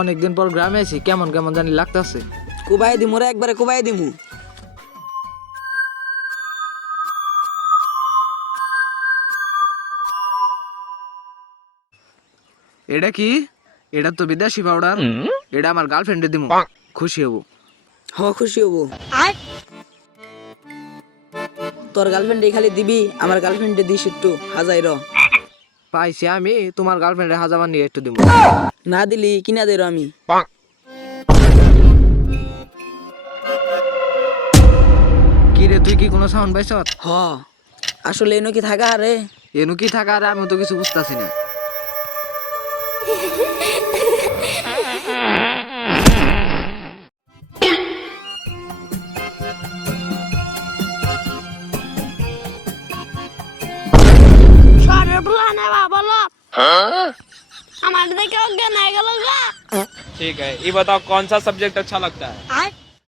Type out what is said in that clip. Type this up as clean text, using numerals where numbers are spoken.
অনেকদিন পর গ্রামে আছি, কেমন কেমন জানি লাগতেছে। কুবাই দিমু রে, একবারে কুবাই দিমু। এটা কি? এটা তো বিদেশি পাউডার। এটা আমার গার্লফ্রেন্ডে দিমু, খুশি হবো। হ, খুশি হবো। তোর গার্লফ্রেন্ডে খালি দিবি, আমার গার্লফ্রেন্ডে দিস একটু হাজাই র। পাইছি আমি, তোমার গার্লফ্রেন্ডে হাজামান নিয়ে একটু দিমু। না দিলি কিনা দে র আমি। কি রে, তুই কি কোনো সাউন্ড পাইছ? হ, আসলে এনো কি থাকা রে? এনু কি থাকা? আর আমি তো কিছু বুঝতেছি না। শহরের প্লানে বলো हमारे देखे अज्ञान है गलोगा। ठीक है, ये बताओ कौन सा सब्जेक्ट अच्छा लगता है?